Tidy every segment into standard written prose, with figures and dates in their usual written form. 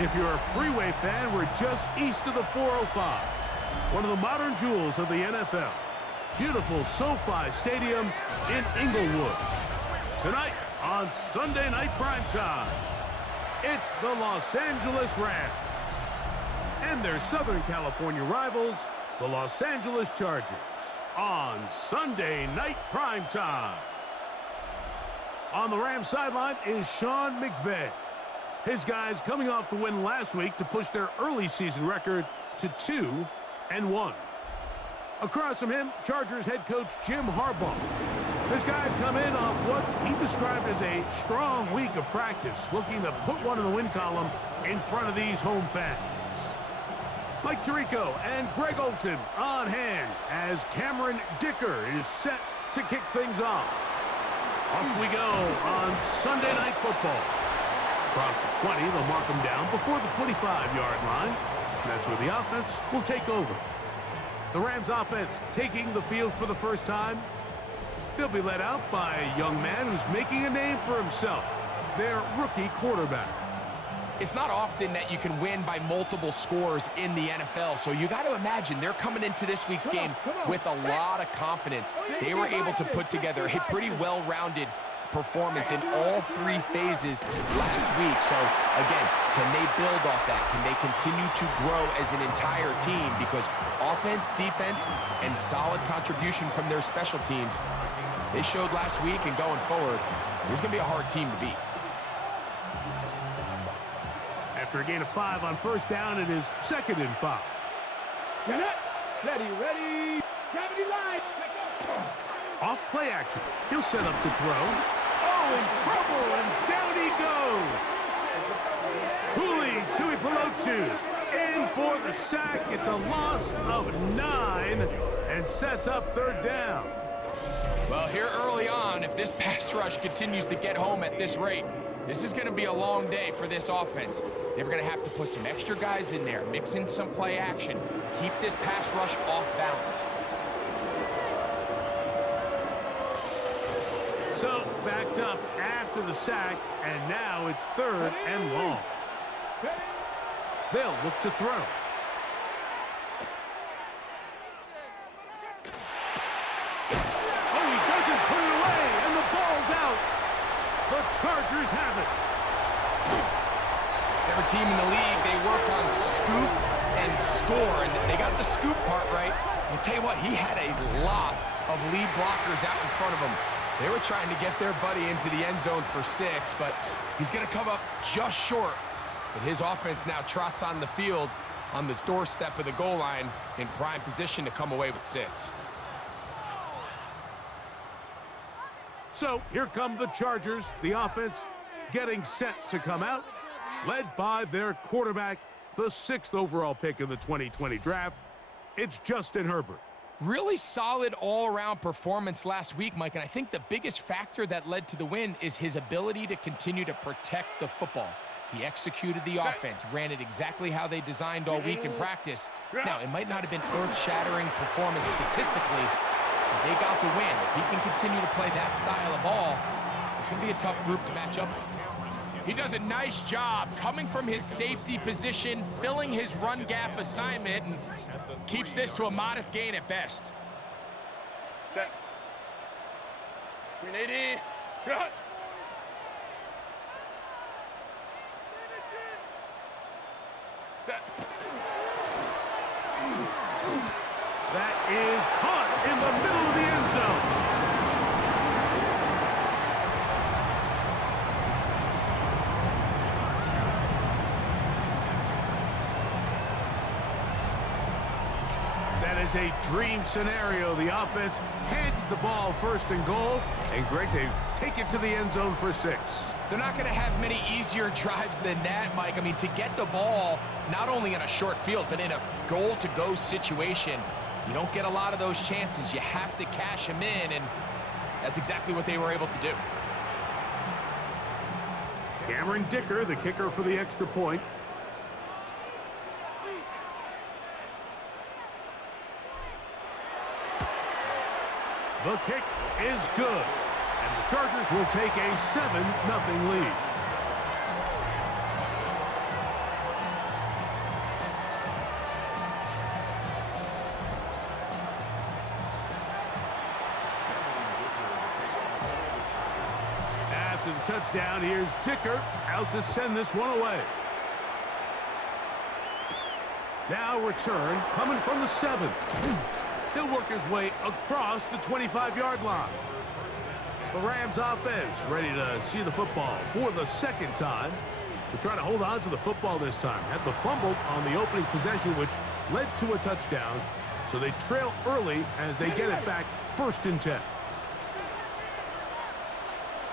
If you're a freeway fan, we're just east of the 405. One of the modern jewels of the NFL. Beautiful SoFi Stadium in Inglewood. Tonight on Sunday Night Primetime, it's the Los Angeles Rams and their Southern California rivals, the Los Angeles Chargers, on Sunday Night Primetime. On the Rams sideline is Sean McVay. His guys coming off the win last week to push their early season record to 2-1. Across from him, Chargers head coach Jim Harbaugh. His guys come in off what he described as a strong week of practice, looking to put one in the win column in front of these home fans. Mike Tirico and Greg Olsen on hand as Cameron Dicker is set to kick things off. Off we go on Sunday Night Football. Across the 20, they'll mark them down before the 25-yard line. That's where the offense will take over. The Rams offense taking the field for the first time. They'll be led out by a young man who's making a name for himself, their rookie quarterback. It's not often that you can win by multiple scores in the NFL, so you got to imagine they're coming into this week's game with a lot of confidence. They were able to put together a pretty well-rounded performance in all three phases last week. So, again, can they build off that? Can they continue to grow as an entire team? Because offense, defense, and solid contribution from their special teams, they showed last week, and going forward, this is going to be a hard team to beat. After a gain of 5 on first down, it is 2nd and 5. Ready. Gravity line. Off play action. He'll set up to throw. Oh, in trouble, and down he goes. Tui Pelotu in for the sack. It's a loss of 9 and sets up 3rd down. Well, here early on, if this pass rush continues to get home at this rate, this is going to be a long day for this offense. They're going to have to put some extra guys in there, mix in some play action, keep this pass rush off balance. So, backed up after the sack, and now it's 3rd and long. They'll look to throw. Oh, he doesn't put it away, and the ball's out. The Chargers have it. Every team in the league, they work on scoop and score, and they got the scoop part right. I'll tell you what, he had a lot of lead blockers out in front of him. They were trying to get their buddy into the end zone for 6, but he's going to come up just short. But his offense now trots on the field on the doorstep of the goal line in prime position to come away with 6. So here come the Chargers, the offense getting set to come out, led by their quarterback, the 6th overall pick in the 2020 draft. It's Justin Herbert. Really solid all-around performance last week, Mike, and I think the biggest factor that led to the win is his ability to continue to protect the football. He executed the offense, ran it exactly how they designed all week in practice. Now, it might not have been earth-shattering performance statistically, but they got the win. If he can continue to play that style of ball, it's going to be a tough group to match up with. He does a nice job coming from his safety position, filling his run gap assignment, and keeps this to a modest gain at best. Set. 380. Cut. Set. That is caught in the middle of the end zone. That is a dream scenario. The offense handed the ball 1st and goal, and Greg, they take it to the end zone for 6. They're not going to have many easier drives than that, Mike. I mean, to get the ball not only in a short field, but in a goal-to-go situation, you don't get a lot of those chances. You have to cash them in, and that's exactly what they were able to do. Cameron Dicker, the kicker for the extra point. The kick is good, and the Chargers will take a 7-0 lead. touchdown. Here's Dicker out to send this one away. Now return coming from the 7. He'll work his way across the 25-yard line. The Rams offense ready to see the football for the second time. They're trying to hold on to the football this time. Had the fumble on the opening possession, which led to a touchdown. So they trail early as they get it back, 1st and 10.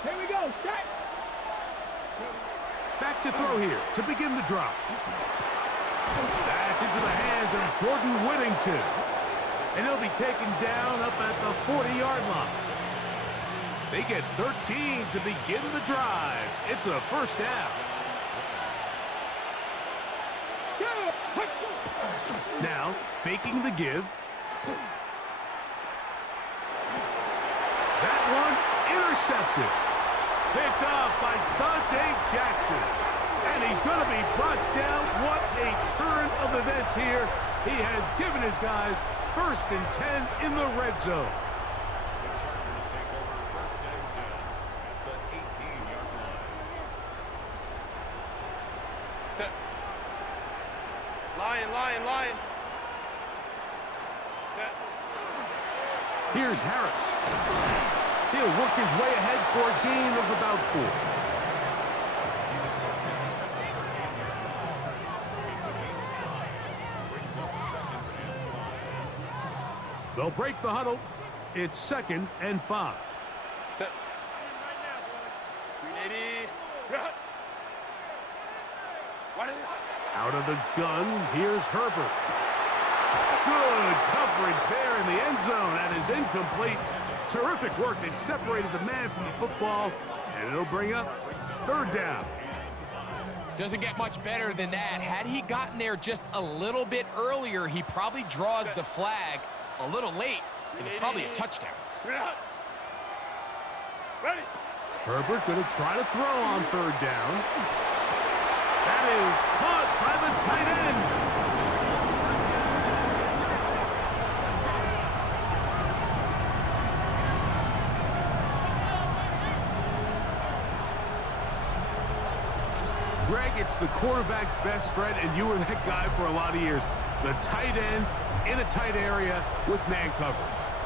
Here we go. Set. Back to throw here to begin the drop. That's into the hands of Jordan Whittington. And he'll be taken down up at the 40-yard line. They get 13 to begin the drive. It's a 1st down. Now, faking the give. That one intercepted. Picked off by Dante Jackson. And he's going to be brought down. What a turn of events here. He has given his guys 1st and 10 in the red zone. The Chargers take over 1st and 10 at the 18-yard line. Set. Lion. Set. Here's Harris. He'll work his way ahead for a gain of about 4. They'll break the huddle. It's 2nd and 5. Set. 380. Cut. What is it? Out of the gun, here's Herbert. Good coverage there in the end zone. That is incomplete. Terrific work. They separated the man from the football, and it'll bring up 3rd down. Doesn't get much better than that. Had he gotten there just a little bit earlier, he probably draws the flag a little late, and it's probably a touchdown. Ready. Herbert going to try to throw on 3rd down. That is caught by the tight end. Greg, it's the quarterback's best friend, and you were that guy for a lot of years. The tight end in a tight area with man coverage.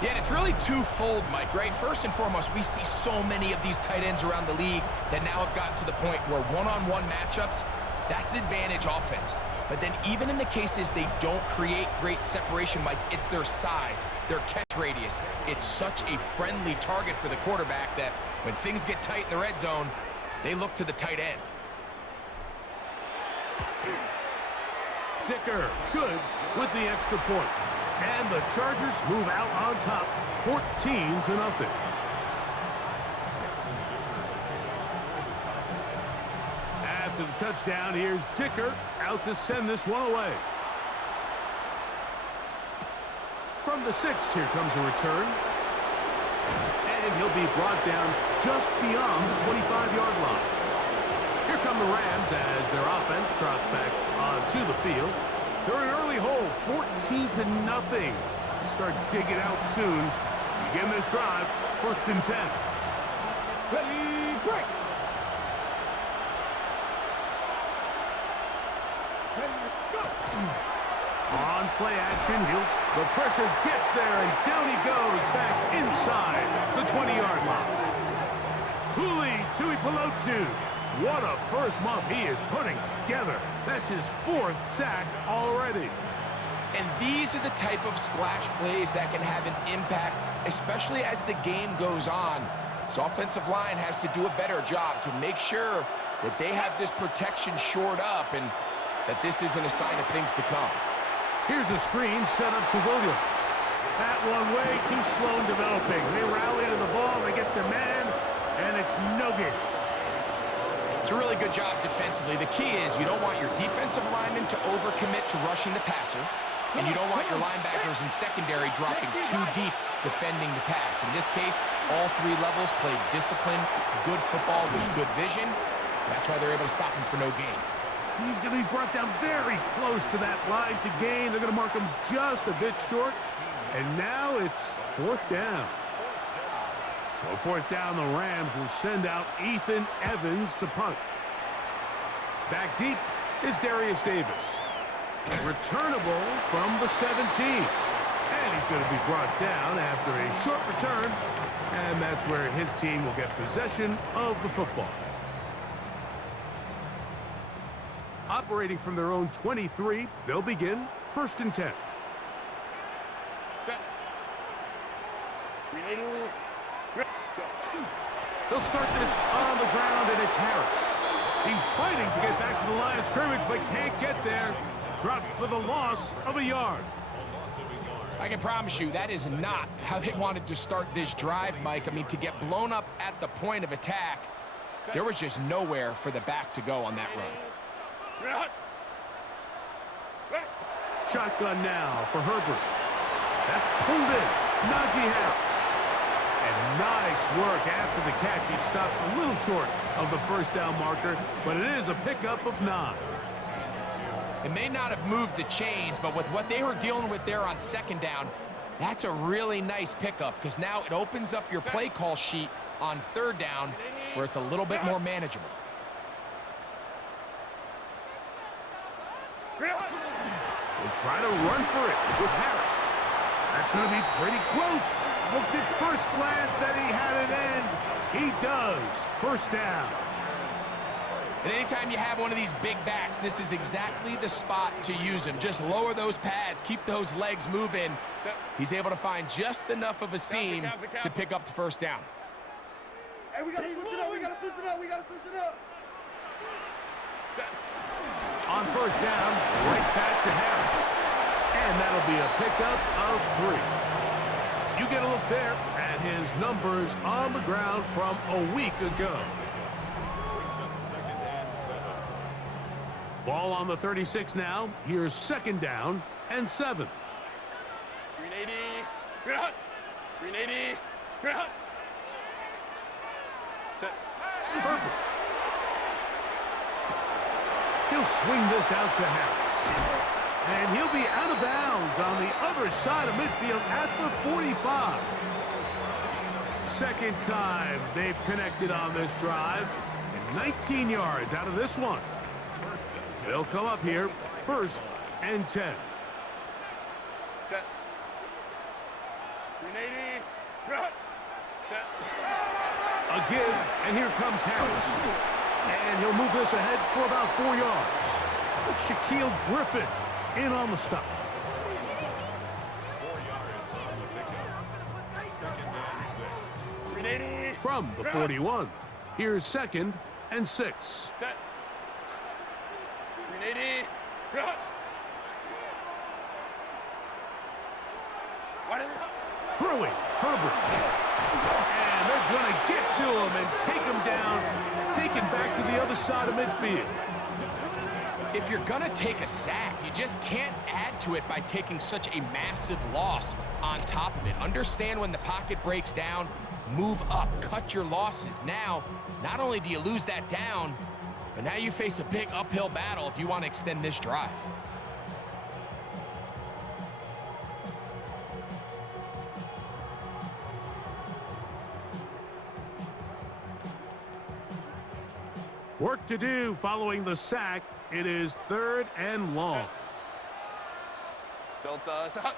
Yeah, and it's really twofold, Mike, right? First and foremost, we see so many of these tight ends around the league that now have gotten to the point where one-on-one matchups, that's advantage offense. But then even in the cases they don't create great separation, Mike, it's their size, their catch radius. It's such a friendly target for the quarterback that when things get tight in the red zone, they look to the tight end. Dicker, good with the extra point. And the Chargers move out on top, 14-0. After the touchdown, here's Dicker out to send this one away. From the 6, here comes a return. And he'll be brought down just beyond the 25-yard line. Here come the Rams as their offense trots back onto the field. They're an early hole, 14-0. Start digging out soon. Begin this drive, 1st and 10. Ready, break. Ready, go. On play action, the pressure gets there, and down he goes back inside the 20-yard line. Tui Pelotu. What a first month he is putting together. That's his 4th sack already. And these are the type of splash plays that can have an impact, especially as the game goes on. So offensive line has to do a better job to make sure that they have this protection shored up and that this isn't a sign of things to come. Here's a screen set up to Williams. That one way too slow in developing. They rally to the ball, they get the man, and it's no good. It's a really good job defensively. The key is you don't want your defensive linemen to overcommit to rushing the passer, and you don't want your linebackers in secondary dropping too deep defending the pass. In this case, all 3 levels played disciplined, good football with good vision. That's why they're able to stop him for no gain. He's going to be brought down very close to that line to gain. They're going to mark him just a bit short, and now it's 4th down. So fourth down, the Rams will send out Ethan Evans to punt. Back deep is Darius Davis. Returnable from the 17. And he's going to be brought down after a short return. And that's where his team will get possession of the football. Operating from their own 23, they'll begin 1st and 10. Set. They'll start this on the ground, and it's Harris. He's fighting to get back to the line of scrimmage, but can't get there. Dropped for the loss of a yard. I can promise you that is not how they wanted to start this drive, Mike. I mean, to get blown up at the point of attack, there was just nowhere for the back to go on that run. Shotgun now for Herbert. That's pulled in. Najee Harris. And nice work after the catch. He stopped a little short of the first down marker, but it is a pickup of 9. It may not have moved the chains, but with what they were dealing with there on 2nd down, that's a really nice pickup because now it opens up your play call sheet on 3rd down where it's a little bit more manageable. They'll try to run for it with Harris. That's going to be pretty close. Looked at first glance that he had it end. He does. 1st down. And anytime you have one of these big backs, this is exactly the spot to use him. Just lower those pads, keep those legs moving. He's able to find just enough of a seam to pick up the 1st down. Hey, we got to switch it up. We got to switch it up. We got to switch it up. On 1st down, right back to Harris. And that'll be a pickup of 3. You get a look there at his numbers on the ground from a week ago. Ball on the 36 now. Here's 2nd down and 7. 380. Green 380. Green Herbert. He'll swing this out to Harris. And he'll be out of bounds on the other side of midfield at the 45. 2nd time they've connected on this drive. And 19 yards out of this one. They'll come up here 1st and 10. 380. A give, and here comes Harris. And he'll move this ahead for about 4 yards. But Shaquille Griffin in on the stop. 4 yards on the pickup. 2nd and 6. 380. From the 41, here's 2nd and 6. Set. 380. Throwing, Herbert. And they're going to get to him and take him down, taken back to the other side of midfield. If you're going to take a sack, you just can't add to it by taking such a massive loss on top of it. Understand when the pocket breaks down, move up, cut your losses. Now, not only do you lose that down, but now you face a big uphill battle if you want to extend this drive. Work to do following the sack. It is 3rd and long. Delta.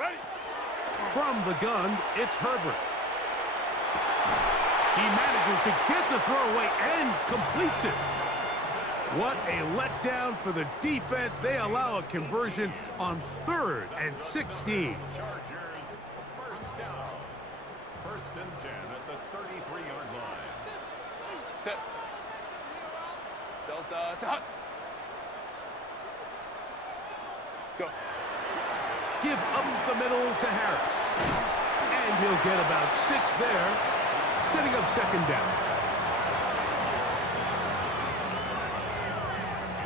Ready. From the gun, it's Herbert. He manages to get the throwaway and completes it. What a letdown for the defense. They allow a conversion on 3rd and 16. Chargers, 1st down. 1st and 10 at the 33-yard line. Set. Delta. Set. Go. Give up the middle to Harris. And he'll get about 6 there, setting up 2nd down.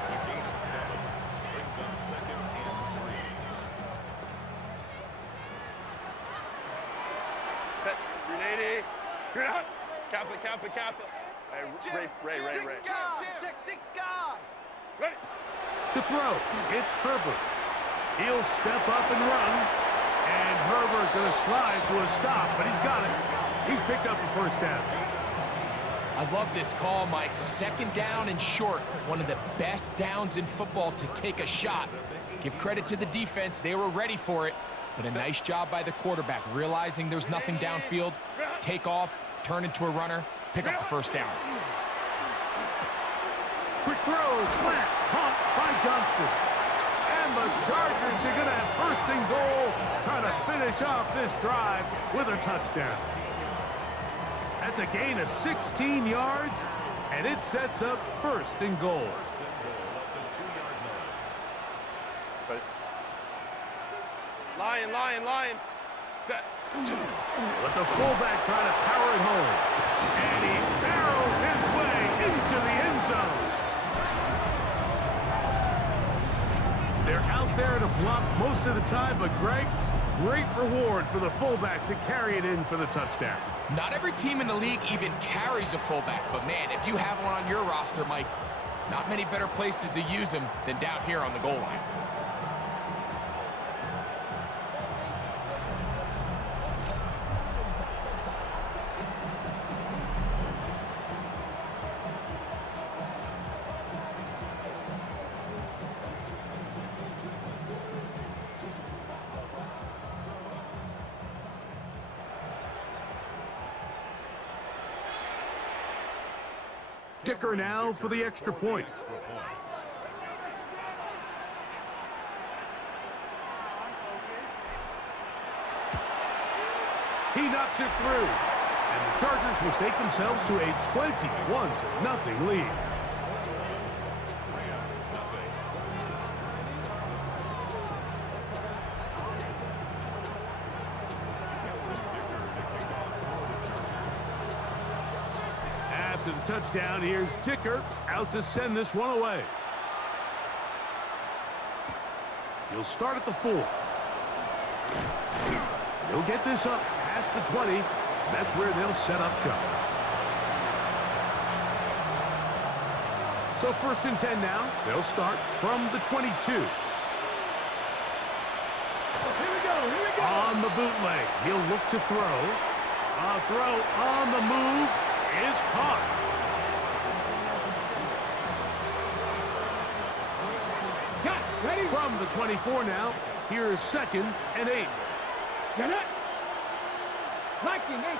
It's a gain of 7. Brings up 2nd and 3. Set. 380. Kappa. Hey, Ray. Ready. To throw, it's Herbert. He'll step up and run. And Herbert going to slide to a stop, but he's got it. He's picked up a first down. I love this call, Mike. Second down and short. One of the best downs in football to take a shot. Give credit to the defense. They were ready for it. But a nice job by the quarterback, realizing there's nothing downfield. Take off, turn into a runner, pick up the first down. Quick throw, slant, caught by Johnston. And the Chargers are going to have first and goal, trying to finish off this drive with a touchdown. That's a gain of 16 yards, and it sets up first and goal. Lion. Set. But the fullback trying to power it home. And he barrels his way into the end zone. They're out there to block most of the time, but Greg, great reward for the fullback to carry it in for the touchdown. Not every team in the league even carries a fullback, but man, if you have one on your roster, Mike, not many better places to use him than down here on the goal line. Dicker now for the extra point. He knocks it through. And the Chargers mistake themselves to a 21-0 lead. After the touchdown, here's Dicker out to send this one away. He'll start at the 4. He'll get this up past the 20. And that's where they'll set up shop. So first and 10 now. They'll start from the 22. Here we go. On the bootleg, he'll look to throw. A throw on the move is caught. Ready? From the 24 now, here's second and 8. Get it? Liking it.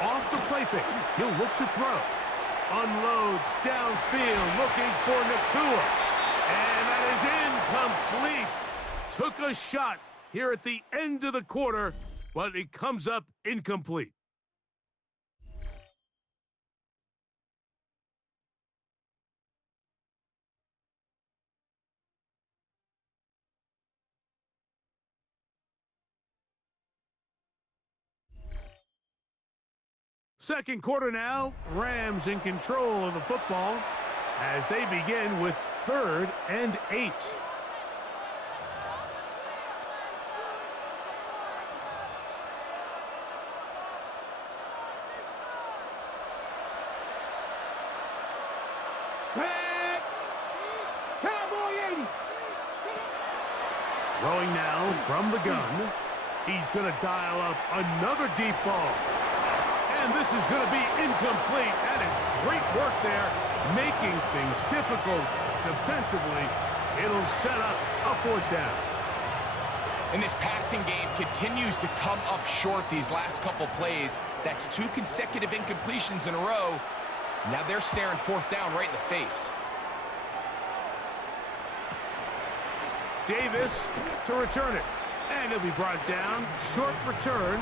Off the play fake, he'll look to throw. Unloads downfield, looking for Nakua. And that is incomplete. Took a shot here at the end of the quarter, but it comes up incomplete. Second quarter now, Rams in control of the football as they begin with 3rd and 8. Cowboy 80. Throwing now from the gun. He's going to dial up another deep ball. And this is going to be incomplete. That is great work there, making things difficult defensively. It'll set up a 4th down. And this passing game continues to come up short these last couple plays. That's 2 consecutive incompletions in a row. Now they're staring 4th down right in the face. Davis to return it. And it'll be brought down. Short return.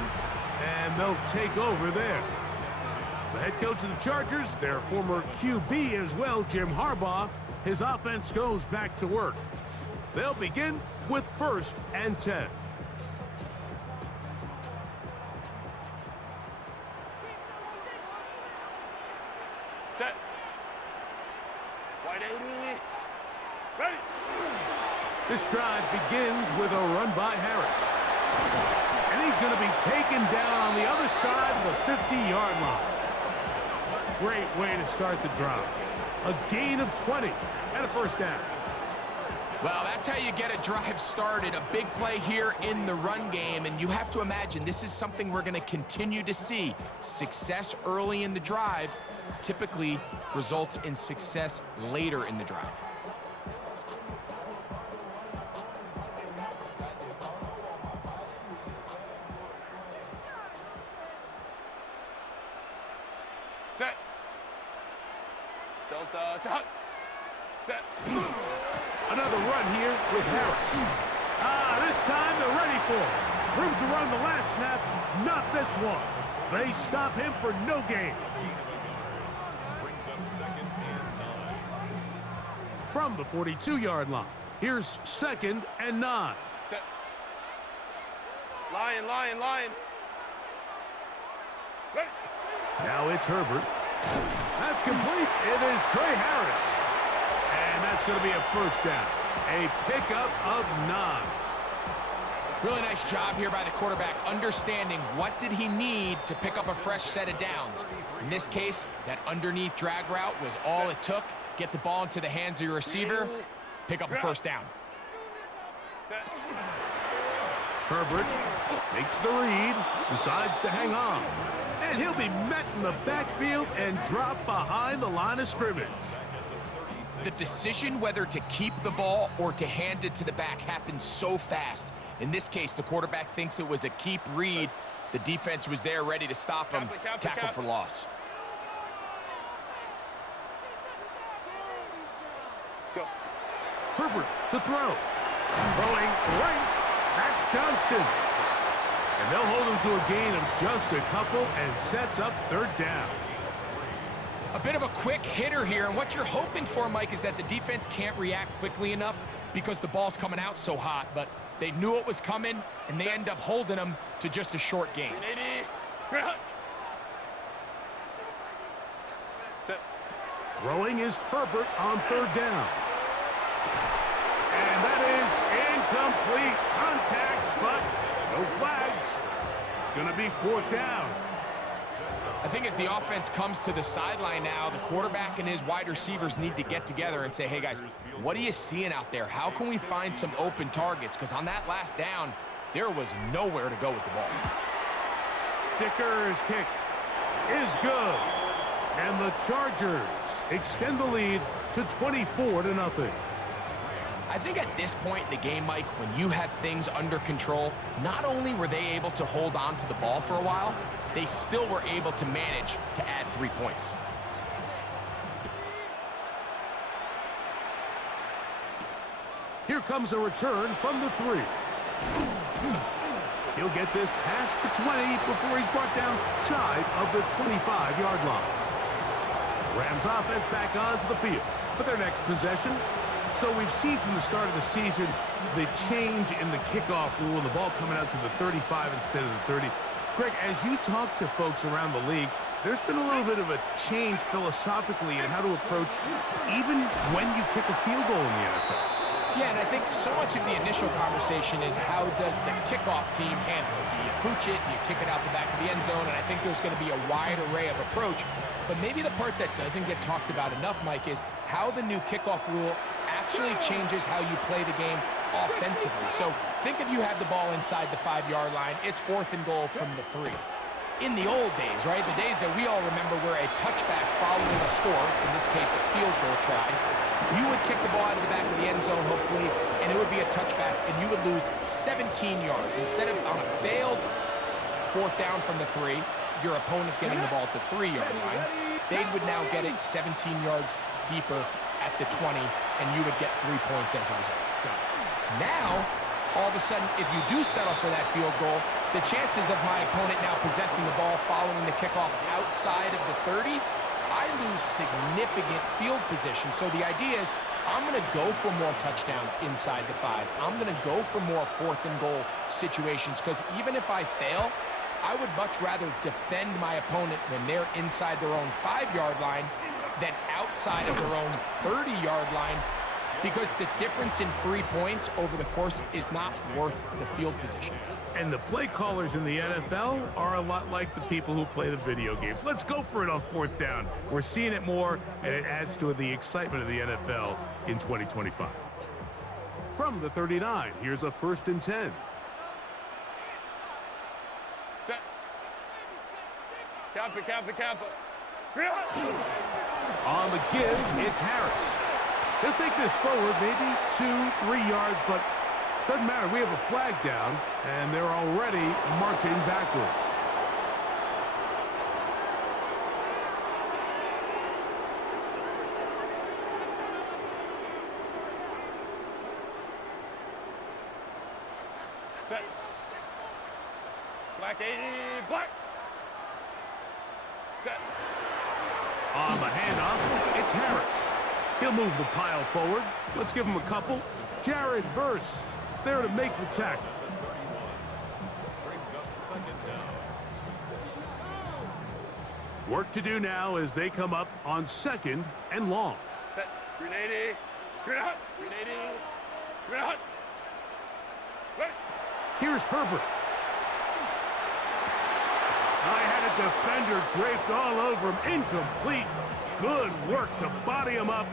And they'll take over there. The head coach of the Chargers, their former QB as well, Jim Harbaugh, his offense goes back to work. They'll begin with 1st and 10. Set. White 80. Ready. This drive begins with a run by Harris. And he's going to be taken down on the other side of the 50-yard line. Great way to start the drive. A gain of 20 and a 1st down. Well, that's how you get a drive started. A big play here in the run game, and you have to imagine this is something we're going to continue to see. Success early in the drive typically results in success later in the drive. Set. Delta, set. Set. Another run here with Harris. This time they're ready for it. Room to run the last snap, not this one. They stop him for no gain. Brings up 2nd and 9. From the 42-yard line, here's 2nd and 9. Set. Lion, lion, lion. Ready. Now it's Herbert. That's complete. It is Trey Harris. And that's going to be a first down. A pickup of 9. Really nice job here by the quarterback, understanding what did he need to pick up a fresh set of downs. In this case, that underneath drag route was all it took. Get the ball into the hands of your receiver, pick up a first down. Set. Herbert makes the read, decides to hang on. And he'll be met in the backfield and dropped behind the line of scrimmage. The decision whether to keep the ball or to hand it to the back happens so fast. In this case, the quarterback thinks it was a keep read. The defense was there ready to stop him. Tackle for loss. Go. Herbert to throw. Throwing right. That's Johnston. And they'll hold him to a gain of just a couple and sets up 3rd down. A bit of a quick hitter here, and what you're hoping for, Mike, is that the defense can't react quickly enough because the ball's coming out so hot, but they knew it was coming, and they end up holding them to just a short gain. 180. Set. Throwing is Herbert on 3rd down. And that is incomplete. Contact, but no flags. It's going to be 4th down. I think as the offense comes to the sideline now, the quarterback and his wide receivers need to get together and say, hey, guys, what are you seeing out there? How can we find some open targets? Because on that last down, there was nowhere to go with the ball. Dicker's kick is good. And the Chargers extend the lead to 24-0. I think at this point in the game, Mike, when you have things under control, not only were they able to hold on to the ball for a while, they still were able to manage to add 3 points. Here comes a return from the 3. He'll get this past the 20 before he's brought down shy of the 25-yard line. Rams offense back onto the field for their next possession. So we've seen from the start of the season the change in the kickoff rule, the ball coming out to the 35 instead of the 30. Greg, as you talk to folks around the league, there's been a little bit of a change philosophically in how to approach even when you kick a field goal in the NFL. Yeah, and I think so much of the initial conversation is how does the kickoff team handle it? Do you pooch it? Do you kick it out the back of the end zone? And I think there's going to be a wide array of approach. But maybe the part that doesn't get talked about enough, Mike, is how the new kickoff rule actually changes how you play the game offensively. So think if you had the ball inside the 5-yard line, it's 4th and goal from the 3. In the old days, right, the days that we all remember were a touchback following a score, in this case a field goal try, you would kick the ball out of the back of the end zone, hopefully, and it would be a touchback, and you would lose 17 yards. Instead of on a failed 4th down from the 3, your opponent getting the ball at the 3-yard line, they would now get it 17 yards deeper at the 20, and you would get 3 points as a result. Now, all of a sudden, if you do settle for that field goal, the chances of my opponent now possessing the ball following the kickoff outside of the 30, I lose significant field position. So the idea is I'm going to go for more touchdowns inside the 5. I'm going to go for more 4th and goal situations because even if I fail, I would much rather defend my opponent when they're inside their own 5-yard line than outside of their own 30-yard line, because the difference in 3 points over the course is not worth the field position. And the play callers in the NFL are a lot like the people who play the video games. Let's go for it on 4th down. We're seeing it more, and it adds to the excitement of the NFL in 2025. From the 39, here's a 1st and 10. Set. Camp it. On the give, it's Harris. He'll take this forward, maybe 2-3 yards, but doesn't matter. We have a flag down, and they're already marching backward. Set. Black 80. Black. Set. On the handoff, it's Harris. He'll move the pile forward. Let's give him a couple. Jared Verse there to make the tackle. Brings up 2nd down. Work to do now as they come up on 2nd and long. Set. 380. 380. 380. Right. Here's Herbert. I had a defender draped all over him. Incomplete. Good work to body him up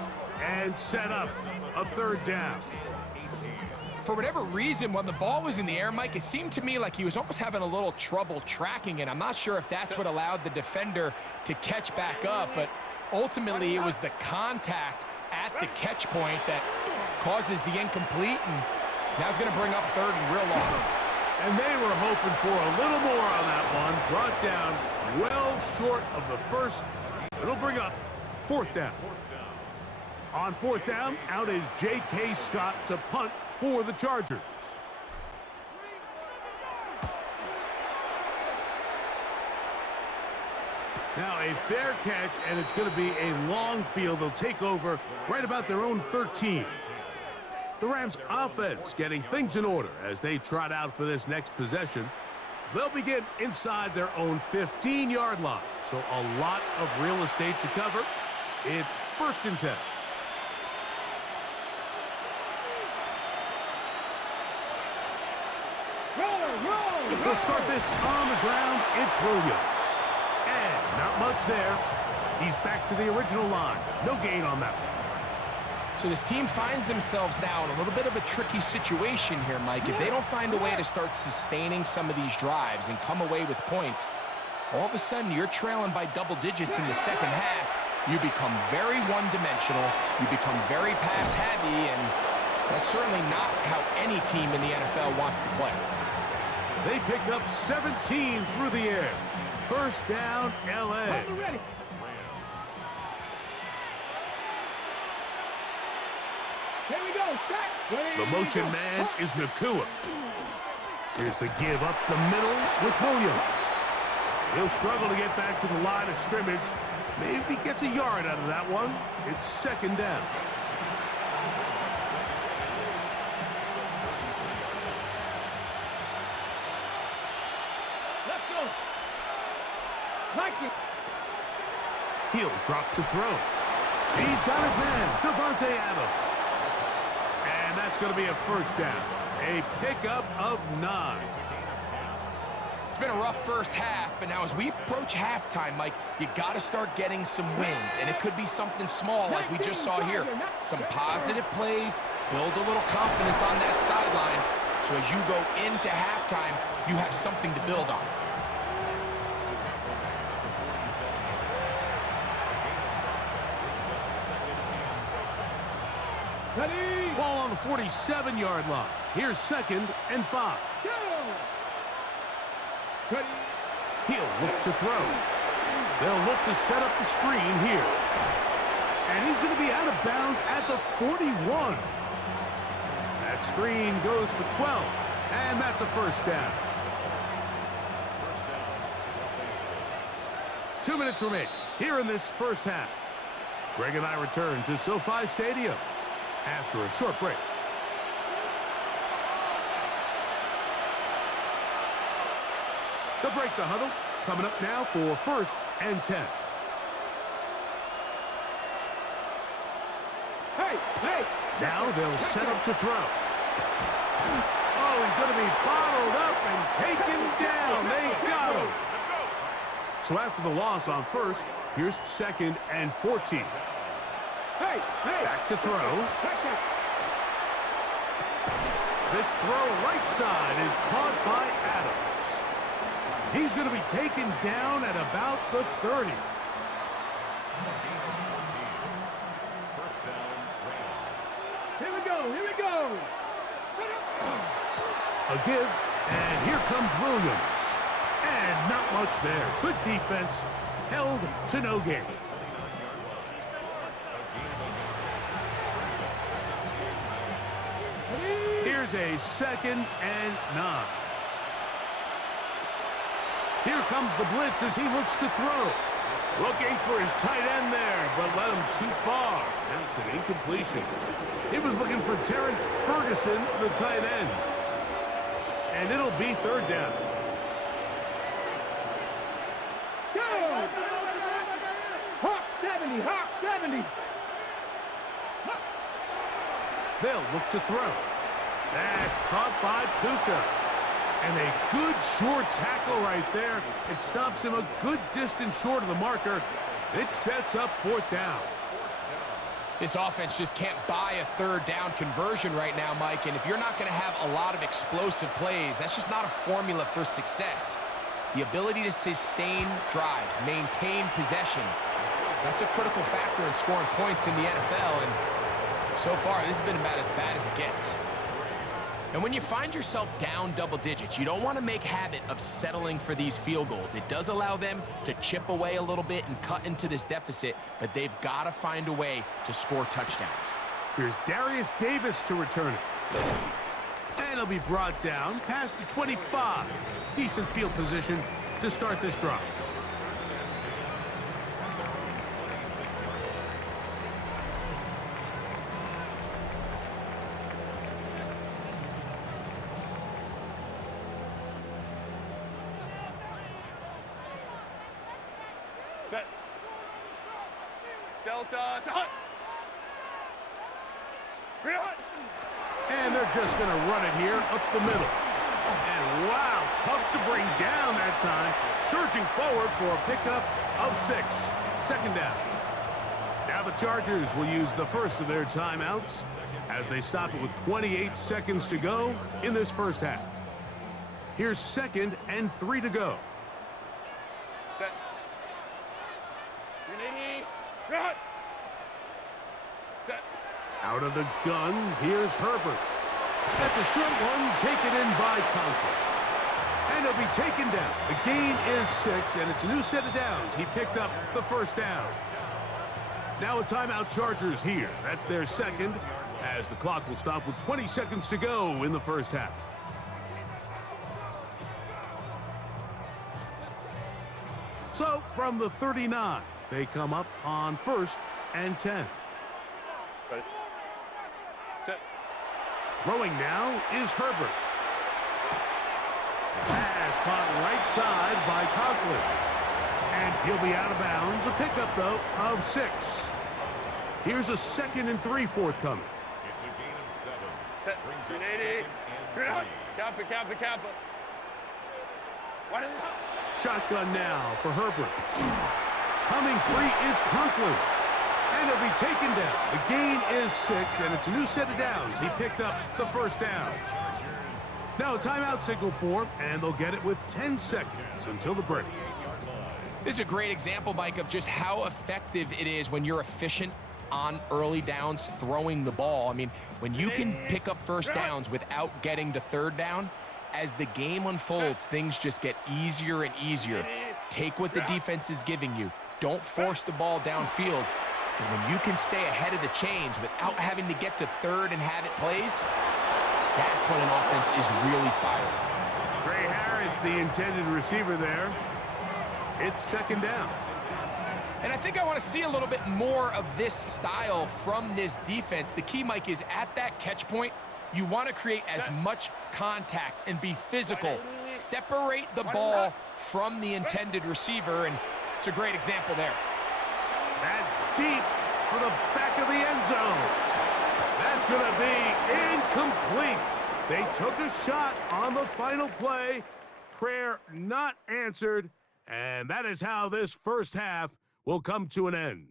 and set up a 3rd down. For whatever reason, when the ball was in the air, Mike, it seemed to me like he was almost having a little trouble tracking it. I'm not sure if that's what allowed the defender to catch back up, but ultimately it was the contact at the catch point that causes the incomplete, and now he's going to bring up 3rd and real long. And they were hoping for a little more on that one. Brought down well short of the 1st. It'll bring up 4th down. On 4th down, out is J.K. Scott to punt for the Chargers. Now a fair catch, and it's going to be a long field. They'll take over right about their own 13. The Rams offense getting things in order as they trot out for this next possession. They'll begin inside their own 15-yard line. So a lot of real estate to cover. It's 1st and 10. We'll start this on the ground. It's Williams. And not much there. He's back to the original line. No gain on that one. So this team finds themselves now in a little bit of a tricky situation here, Mike. If they don't find a way to start sustaining some of these drives and come away with points, all of a sudden you're trailing by double digits in the 2nd half. You become very one-dimensional. You become very pass-heavy, and that's certainly not how any team in the NFL wants to play. They pick up 17 through the air. 1st down, L.A. Here we go. The motion man is Nakua. Here's the give up the middle with Williams. He'll struggle to get back to the line of scrimmage. Maybe gets a yard out of that one. It's 2nd down. Let's go. Mikey. He'll drop to throw. He's got his man, Devontae Adams. And that's going to be a 1st down. A pickup of 9. It's been a rough 1st half, but now as we approach halftime, Mike, you got to start getting some wins, and it could be something small like we just saw here. Some positive plays, build a little confidence on that sideline, so as you go into halftime, you have something to build on. Ball on the 47-yard line. Here's 2nd and 5. He'll look to throw. They'll look to set up the screen here. And he's going to be out of bounds at the 41. That screen goes for 12. And that's a 1st down. 2 minutes remain here in this 1st half. Greg and I return to SoFi Stadium after a short break. They'll break the huddle. Coming up now for 1st and 10. Hey! Now they'll set up to throw. Oh, he's going to be bottled up and taken down. They got him. So after the loss on 1st, here's 2nd and 14. Hey! Back to throw. This throw right side is caught by Adams. He's going to be taken down at about the 30. First down, Rams. Here we go, here we go. A give, and here comes Williams. And not much there. Good defense, held to no gain. Here's a 2nd and 9. Here comes the blitz as he looks to throw. Looking for his tight end there, but led him too far. That's an incompletion. He was looking for Terrence Ferguson, the tight end. And it'll be 3rd down. Go! Hawk 70, Hawk 70. They'll look to throw. That's caught by Puka. And a good short tackle right there. It stops him a good distance short of the marker. It sets up 4th down. This offense just can't buy a 3rd down conversion right now, Mike. And if you're not going to have a lot of explosive plays, that's just not a formula for success. The ability to sustain drives, maintain possession, that's a critical factor in scoring points in the NFL. And so far, this has been about as bad as it gets. And when you find yourself down double digits, you don't want to make habit of settling for these field goals. It does allow them to chip away a little bit and cut into this deficit, but they've got to find a way to score touchdowns. Here's Darius Davis to return it. And he'll be brought down past the 25. Decent field position to start this drive. Set. Delta. Hut. And they're just going to run it here up the middle. And wow, tough to bring down that time. Surging forward for a pickup of 6. 2nd down. Now the Chargers will use the first of their timeouts as they stop it with 28 seconds to go in this first half. Here's 2nd and 3 to go. Set. Run. Set. Out of the gun, here's Herbert. That's a short one taken in by Conklin. And he'll be taken down. The gain is 6, and it's a new set of downs. He picked up the 1st down. Now a timeout Chargers here. That's their 2nd, as the clock will stop with 20 seconds to go in the first half. So from the 39, they come up on 1st and 10. Ready. Set. Throwing now is Herbert. Pass caught right side by Conklin. And he'll be out of bounds. A pickup, though, of 6. Here's a 2nd and 3 forthcoming. It's a gain of 7. Set. Brings up 380. 2nd and 3. Kappa. What is it? Shotgun now for Herbert. Coming free is Conklin. And he'll be taken down. The gain is 6, and it's a new set of downs. He picked up the 1st down. Now a timeout signal for him, and they'll get it with 10 seconds until the break. This is a great example, Mike, of just how effective it is when you're efficient on early downs throwing the ball. I mean, when you can pick up 1st downs without getting to 3rd down, as the game unfolds, things just get easier and easier. Take what the defense is giving you. Don't force the ball downfield. But when you can stay ahead of the chains without having to get to 3rd and have it plays, that's when an offense is really firing. Trey Harris, the intended receiver there. It's 2nd down. And I think I want to see a little bit more of this style from this defense. The key, Mike, is at that catch point, you want to create as much contact and be physical. Separate the ball from the intended receiver, and it's a great example there. That's deep for the back of the end zone. That's going to be incomplete. They took a shot on the final play. Prayer not answered. And that is how this first half will come to an end.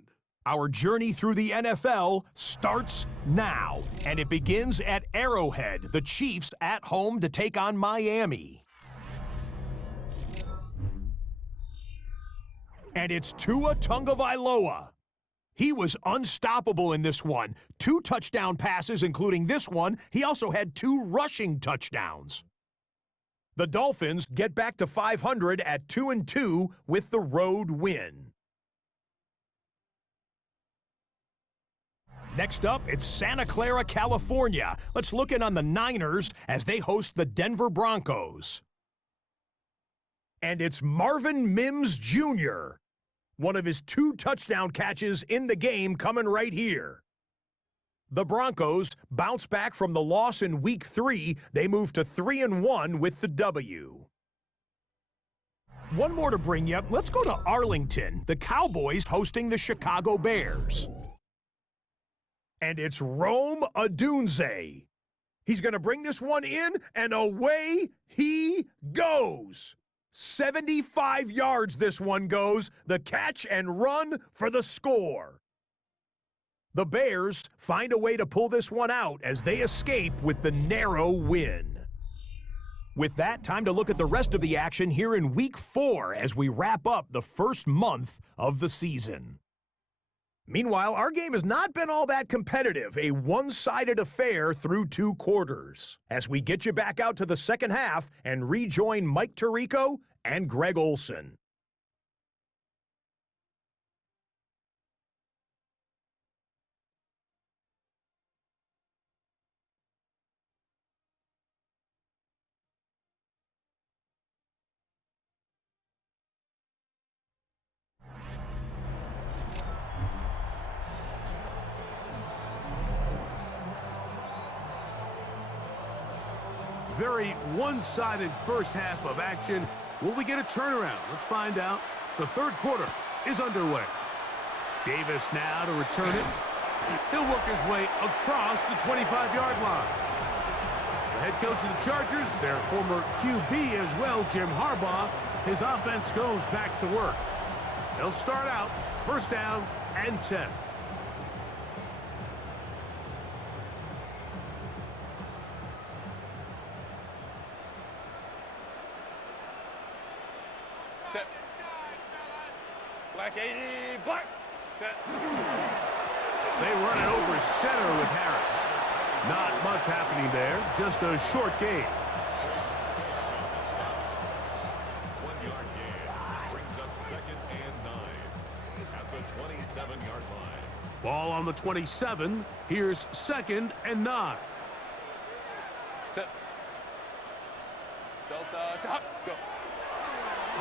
Our journey through the NFL starts now, and it begins at Arrowhead, the Chiefs at home to take on Miami. And it's Tua Tagovailoa. He was unstoppable in this one. 2 touchdown passes, including this one. He also had 2 rushing touchdowns. The Dolphins get back to 500 at 2-2 with the road win. Next up, it's Santa Clara, California. Let's look in on the Niners as they host the Denver Broncos. And it's Marvin Mims Jr., one of his 2 touchdown catches in the game coming right here. The Broncos bounce back from the loss in Week 3. They move to 3-1 with the W. One more to bring you. Let's go to Arlington. The Cowboys hosting the Chicago Bears. And it's Rome Odunze. He's going to bring this one in, and away he goes. 75 yards this one goes. The catch and run for the score. The Bears find a way to pull this one out as they escape with the narrow win. With that, time to look at the rest of the action here in Week 4 as we wrap up the first month of the season. Meanwhile, our game has not been all that competitive, a one-sided affair through 2 quarters. As we get you back out to the second half and rejoin Mike Tirico and Greg Olson. Very one-sided first half of action. Will we get a turnaround? Let's find out. The third quarter is underway. Davis now to return it. He'll work his way across the 25-yard line. The head coach of the Chargers, their former QB as well, Jim Harbaugh, his offense goes back to work. They'll start out first down and 10. Black 80, black. They run it over center with Harris. Not much happening there, just a short gain. 1-yard gain brings up 2nd and 9 at the 27-yard line. Ball on the 27. Here's 2nd and 9. Set. Delta, stop, go.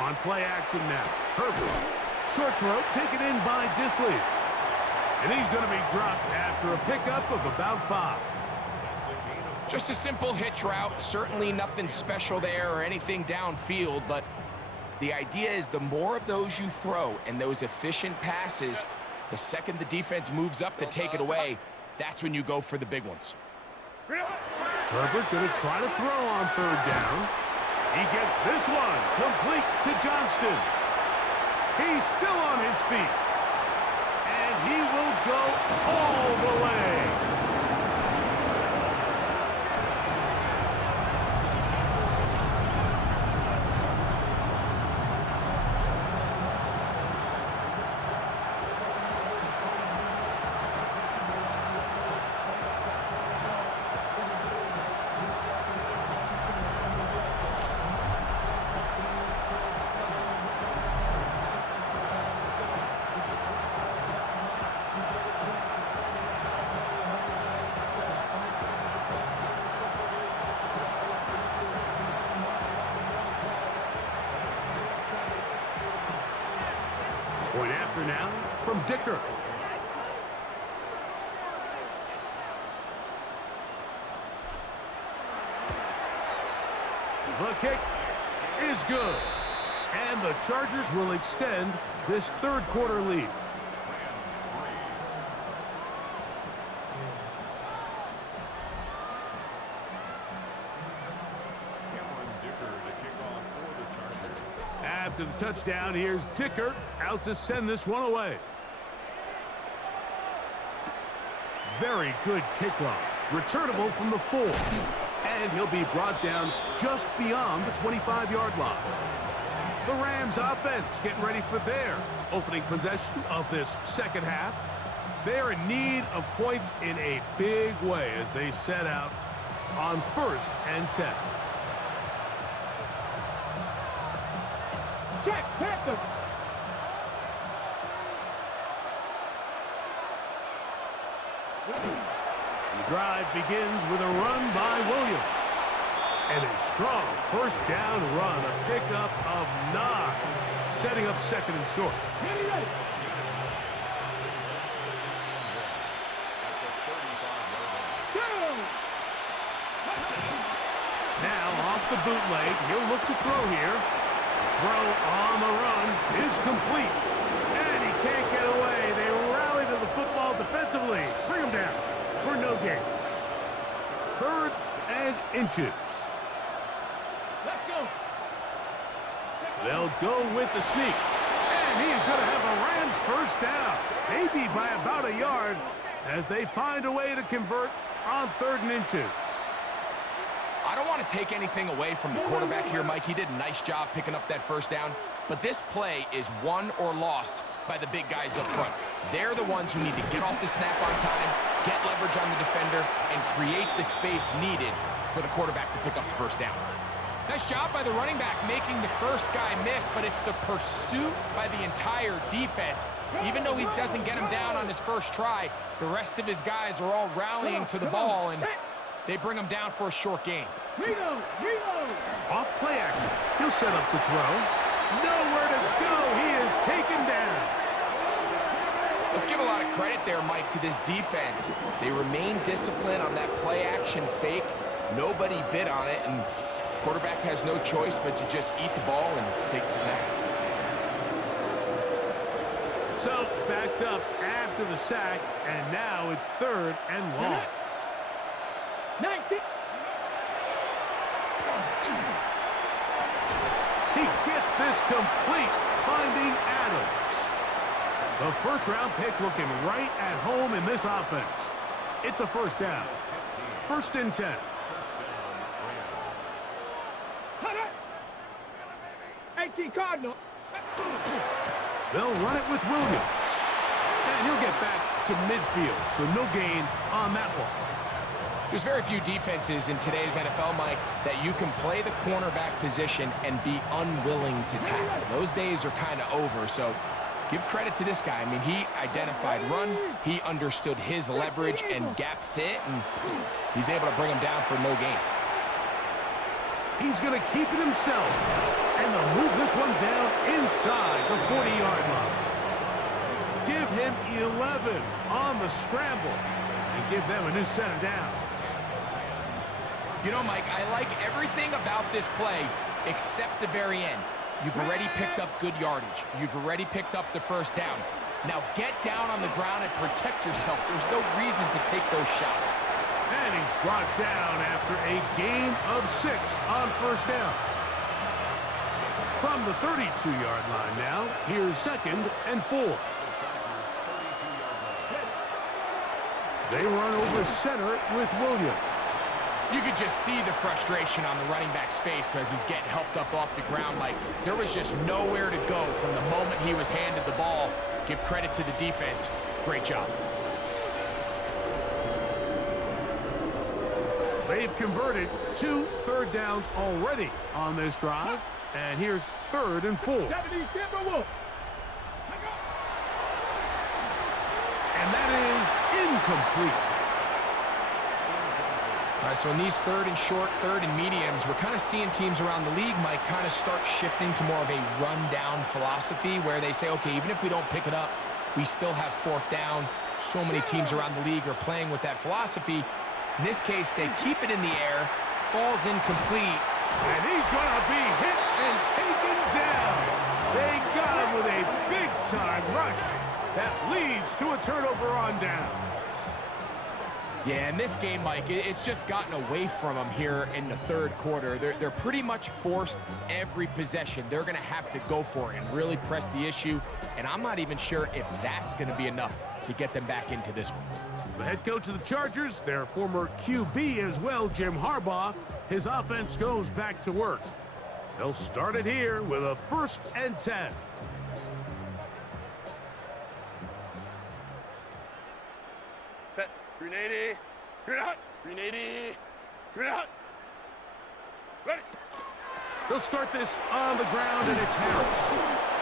On play action now. Herbert. Short throw taken in by Disley. And he's going to be dropped after a pickup of about 5. Just a simple hitch route. Certainly nothing special there or anything downfield, but the idea is the more of those you throw and those efficient passes, the second the defense moves up to take it away, that's when you go for the big ones. Herbert going to try to throw on 3rd down. He gets this one complete to Johnston. He's still on his feet. And he will go all the way. Point after now from Dicker. The kick is good. And the Chargers will extend this third quarter lead. After the touchdown, here's Dicker out to send this one away. Very good kickoff. Returnable from the 4. And he'll be brought down just beyond the 25-yard line. The Rams offense getting ready for their opening possession of this second half. They're in need of points in a big way as they set out on 1st and 10. Check, Panther. The drive begins with a run by Williams. And a strong first down run, a pickup of 9, setting up 2nd and short. Ready. Now off the bootleg, he'll look to throw here. Throw on the run is complete. And he can't get away. They rally to the football defensively. Bring him down for no gain. 3rd and inches. Let's go. They'll go with the sneak. And he's going to have a Rams first down. Maybe by about a yard as they find a way to convert on 3rd and inches. I don't want to take anything away from the quarterback here, Mike. He did a nice job picking up that first down. But this play is won or lost by the big guys up front. They're the ones who need to get off the snap on time, get leverage on the defender, and create the space needed for the quarterback to pick up the first down. Nice job by the running back making the first guy miss, but it's the pursuit by the entire defense. Even though he doesn't get him down on his first try, the rest of his guys are all rallying to the ball, and they bring him down for a short gain. Reload. Off play action. He'll set up to throw. Nowhere to go. He is taken down. Let's give a lot of credit there, Mike, to this defense. They remain disciplined on that play action fake. Nobody bid on it, and quarterback has no choice but to just eat the ball and take the snap. So backed up after the sack, and now it's 3rd and long. 19. He gets this complete, finding Adams. The first-round pick looking right at home in this offense. It's a first down. 1st and 10. 18 Cardinal. They'll run it with Williams. And he'll get back to midfield, so no gain on that one. There's very few defenses in today's NFL, Mike, that you can play the cornerback position and be unwilling to tackle. Those days are kind of over, so give credit to this guy. I mean, he identified run, he understood his leverage and gap fit, and he's able to bring him down for no gain. He's going to keep it himself, and they'll move this one down inside the 40-yard line. Give him 11 on the scramble and give them a new set of downs. You know, Mike, I like everything about this play except the very end. You've already picked up good yardage. You've already picked up the first down. Now get down on the ground and protect yourself. There's no reason to take those shots. And he's brought down after a gain of 6 on first down. From the 32-yard line now, here's 2nd and 4. They run over center with Williams. You could just see the frustration on the running back's face as he's getting helped up off the ground. Like, there was just nowhere to go from the moment he was handed the ball. Give credit to the defense. Great job. They've converted 2 third downs already on this drive. And here's 3rd and 4. And that is incomplete. All right, so in these 3rd and short, 3rd and mediums, we're kind of seeing teams around the league, Mike, kind of start shifting to more of a run-down philosophy where they say, okay, even if we don't pick it up, we still have 4th down. So many teams around the league are playing with that philosophy. In this case, they keep it in the air, falls incomplete. And he's going to be hit and taken down. They got him with a big-time rush that leads to a turnover on down. Yeah, in this game, Mike, it's just gotten away from them here in the 3rd quarter. They're pretty much forced every possession. They're going to have to go for it and really press the issue. And I'm not even sure if that's going to be enough to get them back into this one. The head coach of the Chargers, their former QB as well, Jim Harbaugh, his offense goes back to work. They'll start it here with a 1st and 10. Set. 380. Green hot. 380. Green hot. Ready. They'll start this on the ground, and it's Harris.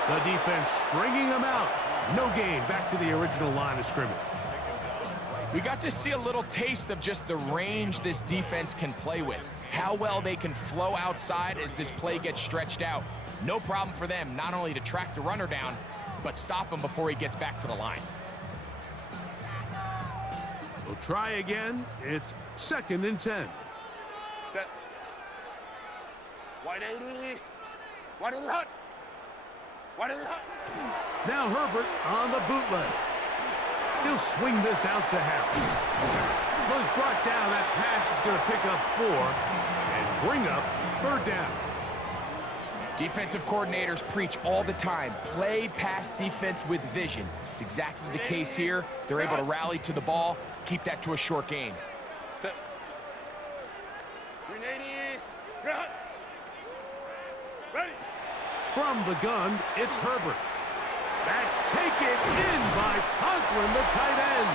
The defense stringing them out. No gain, back to the original line of scrimmage. We got to see a little taste of just the range this defense can play with. How well they can flow outside as this play gets stretched out. No problem for them not only to track the runner down, but stop him before he gets back to the line. We'll try again. It's 2nd and 10. Set. 180. 180 hot. 180 hot. Now Herbert on the bootleg. He'll swing this out to Harris. Was brought down. That pass is going to pick up 4 and bring up 3rd down. Defensive coordinators preach all the time, play pass defense with vision. It's exactly the case here. They're able to rally to the ball, keep that to a short gain. Set. 380. Green hot. Ready. From the gun, it's Herbert. That's taken in by Conklin, the tight end.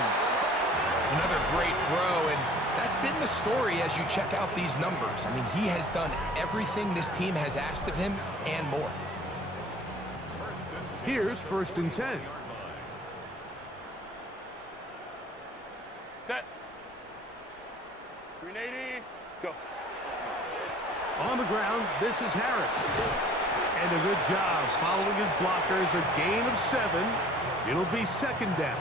Another great throw, and that's been the story as you check out these numbers. I mean, he has done everything this team has asked of him and more. Here's 1st and 10. Set. 380. Go. On the ground, this is Harris. And a good job following his blockers, a gain of 7. It'll be 2nd down.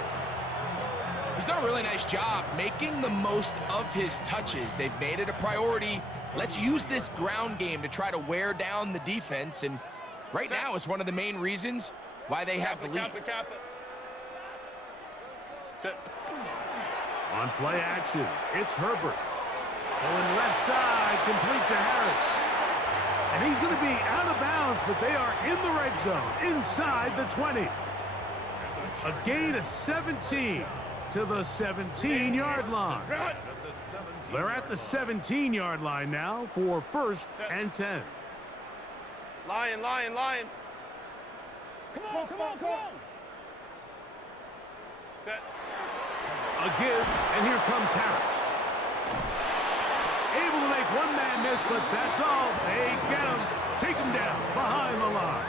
He's done a really nice job making the most of his touches. They've made it a priority. Let's use this ground game to try to wear down the defense. And right now it's one of the main reasons why they have the lead. Cap it. Set. On play action, it's Herbert. Going left side, complete to Harris. And he's going to be out of bounds, but they are in the red zone, inside the 20. A gain of 17 to the 17-yard line. They're at the 17-yard line now for 1st and 10. Lion. Come on. Set. A give, and here comes Harris. Able to make one man miss, but that's all. They get him, take him down behind the line.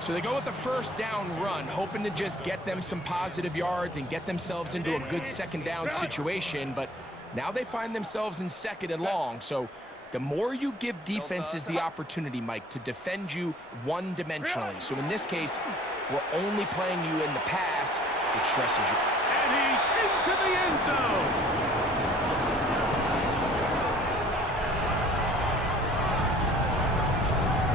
So they go with the 1st down run, hoping to just get them some positive yards and get themselves into a good 2nd down situation, but now they find themselves in 2nd and long. So the more you give defenses the opportunity, Mike, to defend you one-dimensionally. So in this case, we're only playing you in the pass. It stresses you. And he's into the end zone.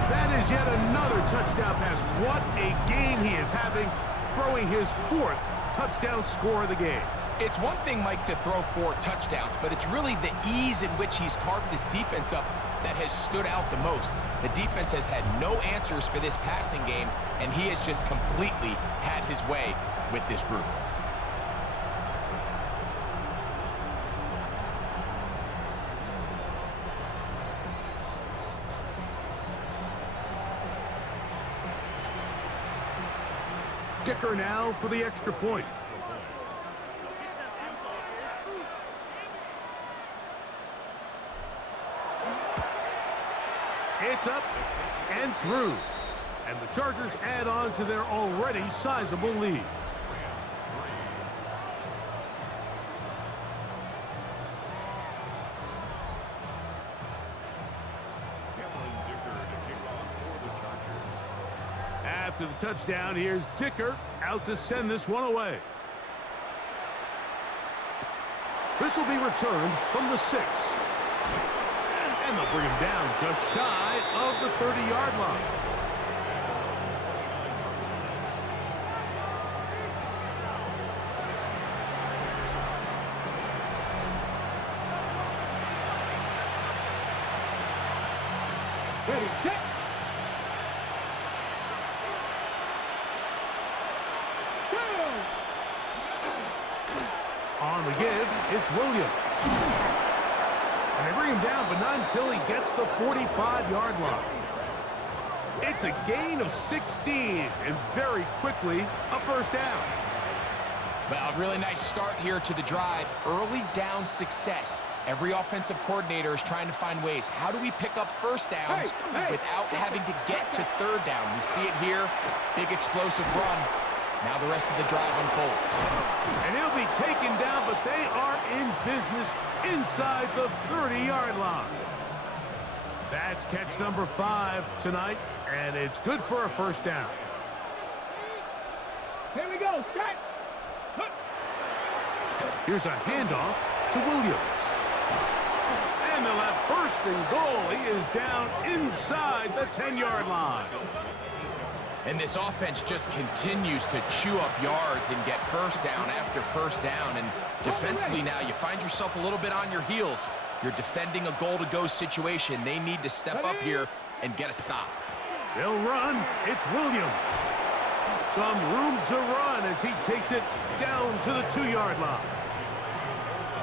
That is yet another touchdown pass. What a game he is having, throwing his 4th touchdown score of the game. It's one thing, Mike, to throw 4 touchdowns, but it's really the ease in which he's carved this defense up that has stood out the most. The defense has had no answers for this passing game, and he has just completely had his way with this group. Dicker now for the extra point. It's up and through. And the Chargers add on to their already sizable lead. After the touchdown, here's Dicker out to send this one away. This will be returned from the 6. And they'll bring him down just shy of the 30-yard line. Ready, set. give, it's Williams. And they bring him down, but not until he gets the 45-yard line. It's a gain of 16, and very quickly, a first down. Well, a really nice start here to the drive. Early down success. Every offensive coordinator is trying to find ways. How do we pick up first downs without having to get to third down? We see it here. Big explosive run. Now the rest of the drive unfolds. And he'll be taken down, but they are in business inside the 30-yard line. That's catch number 5 tonight, and it's good for a first down. Here we go. Set. Here's a handoff to Williams. And they'll have first and goal. He is down inside the 10-yard line. And this offense just continues to chew up yards and get first down after first down. And defensively now, you find yourself a little bit on your heels. You're defending a goal-to-go situation. They need to step up here and get a stop. They'll run. It's Williams. Some room to run as he takes it down to the 2-yard line.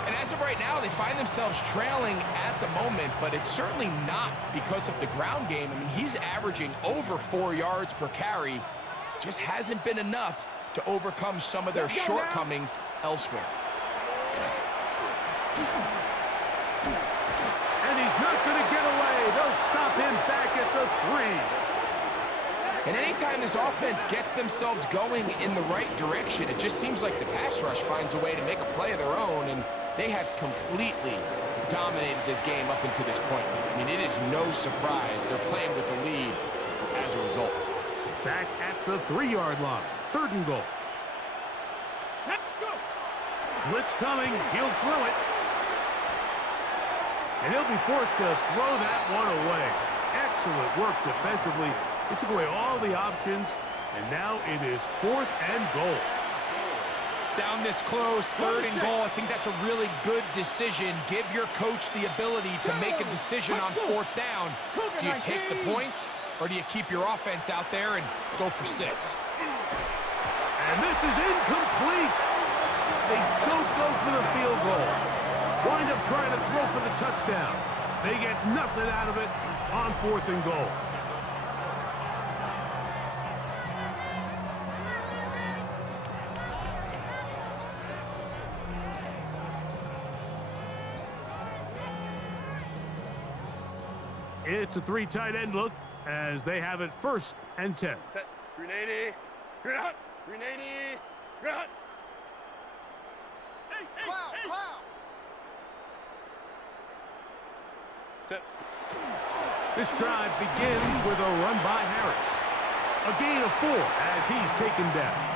And as of right now, they find themselves trailing at the moment, but it's certainly not because of the ground game. I mean, he's averaging over 4 yards per carry. Just hasn't been enough to overcome some of their shortcomings elsewhere. And he's not going to get away. They'll stop him back at the 3. And anytime this offense gets themselves going in the right direction, it just seems like the pass rush finds a way to make a play of their own, and they have completely dominated this game up until this point. I mean, it is no surprise they're playing with the lead as a result. Back at the 3-yard line. 3rd and goal. Let's go. Blitz coming. He'll throw it. And he'll be forced to throw that one away. Excellent work defensively. It took away all the options, and now it is 4th and goal. Down this close, 3rd and goal. I think that's a really good decision. Give your coach the ability to make a decision on 4th down. Do you take the points, or do you keep your offense out there and go for 6? And this is incomplete. They don't go for the field goal. Wind up trying to throw for the touchdown. They get nothing out of it on 4th and goal. It's a 3 tight end look as they have it 1st and 10. Set. Grenade. Grenade. Grenade. Grenade. Cloud. Set. This drive begins with a run by Harris. A gain of 4 as he's taken down.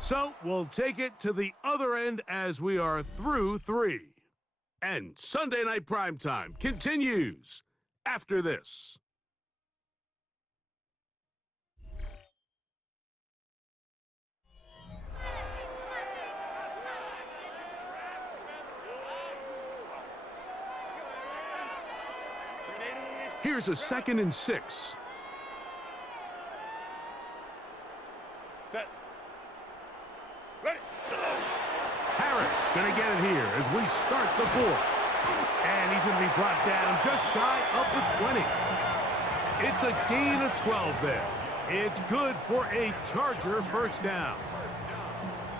So we'll take it to the other end as we are through 3. And Sunday Night Primetime continues after this. Here's a 2nd and 6. Set. Ready. Harris going to get it here as we start the 4th. And he's going to be brought down just shy of the 20. It's a gain of 12 there. It's good for a Charger first down.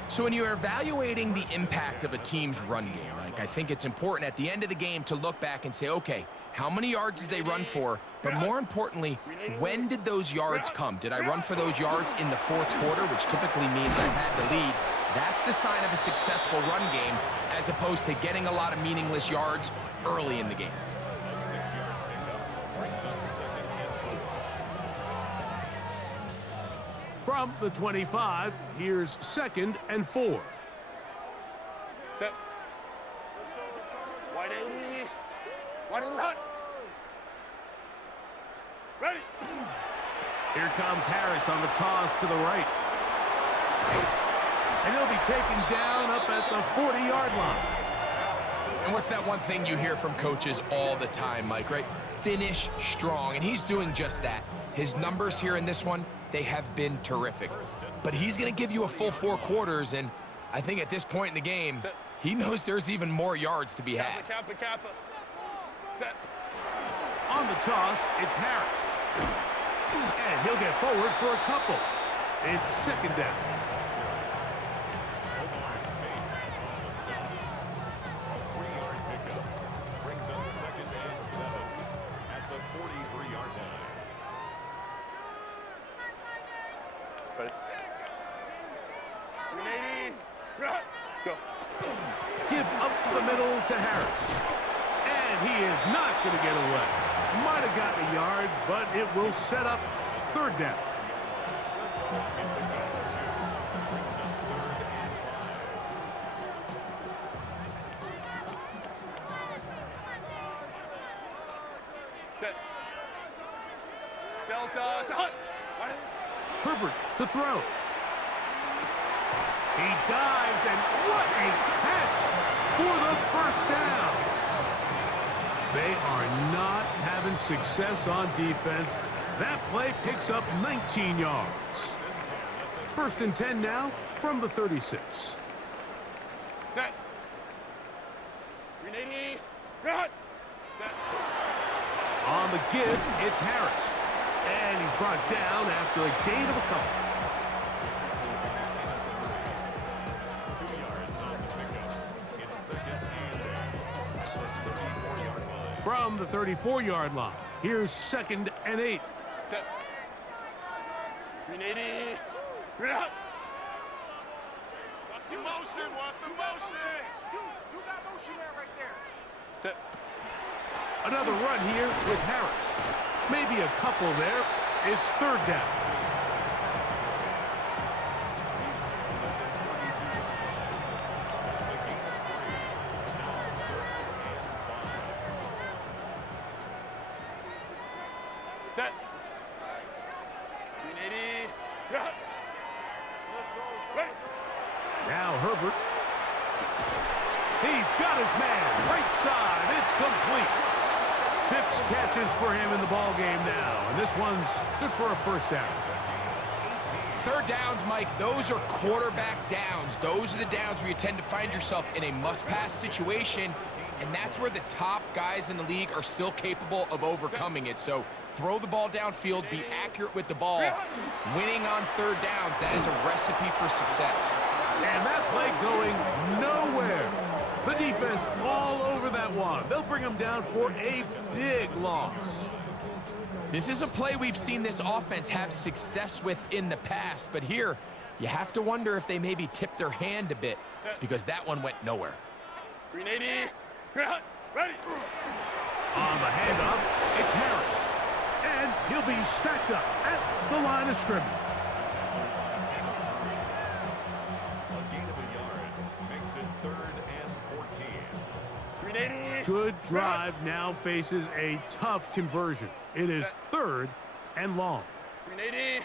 So when you're evaluating the impact of a team's run game, like, I think it's important at the end of the game to look back and say, okay, how many yards did they run for? But more importantly, when did those yards come? Did I run for those yards in the 4th quarter, which typically means I had the lead? That's the sign of a successful run game, as opposed to getting a lot of meaningless yards early in the game. From the 25, here's 2nd and 4. Set. Wide 80. Wide hot. Ready. Here comes Harris on the toss to the right. And he'll be taken down up at the 40-yard line. And what's that one thing you hear from coaches all the time, Mike, right? Finish strong, and he's doing just that. His numbers here in this one, they have been terrific. But he's going to give you a full 4 quarters, and I think at this point in the game, he knows there's even more yards to be had. Kappa. Set. On the toss, it's Harris. And he'll get forward for a couple. It's second down. Brings up second and 7 at the 43-yard line. Let's go. Give up the middle to Harris. And he is not going to get away. Might have gotten a yard, but it will set up third down. Set. Delta. Hut. Herbert to throw. He dives, and what a catch for the first down. They are not having success on defense. That play picks up 19 yards. First and 10 now from the 36. Set. 380. Hut. Set. On the give, it's Harris. And he's brought down after a gain of a couple. 2 yards on the pickup. It's second and 8 at the 34-yard line. From the 34-yard line, here's second and 8. Set. 380. Hut. Watch the motion. Watch the motion. You got motion there right there. Set. Another run here with Harris. Maybe a couple there. It's third down. Set. 380. Hut. Ready. Now Herbert. He's got his man. Right side. It's complete. 6 catches for him in the ball game now, and this one's good for a first down. Third downs, Mike, those are quarterback downs. Those are the downs where you tend to find yourself in a must-pass situation, and that's where the top guys in the league are still capable of overcoming it. So throw the ball downfield, be accurate with the ball. Winning on third downs, that is a recipe for success. And that play going nowhere. The defense all over that one. They'll bring him down for a big loss. This is a play we've seen this offense have success with in the past, but here you have to wonder if they maybe tipped their hand a bit because that one went nowhere. 380. Ready. On the handoff, it's Harris. And he'll be stacked up at the line of scrimmage. A gain of a yard makes it third and 14. 380. Good drive now faces a tough conversion. It is third and long. 380.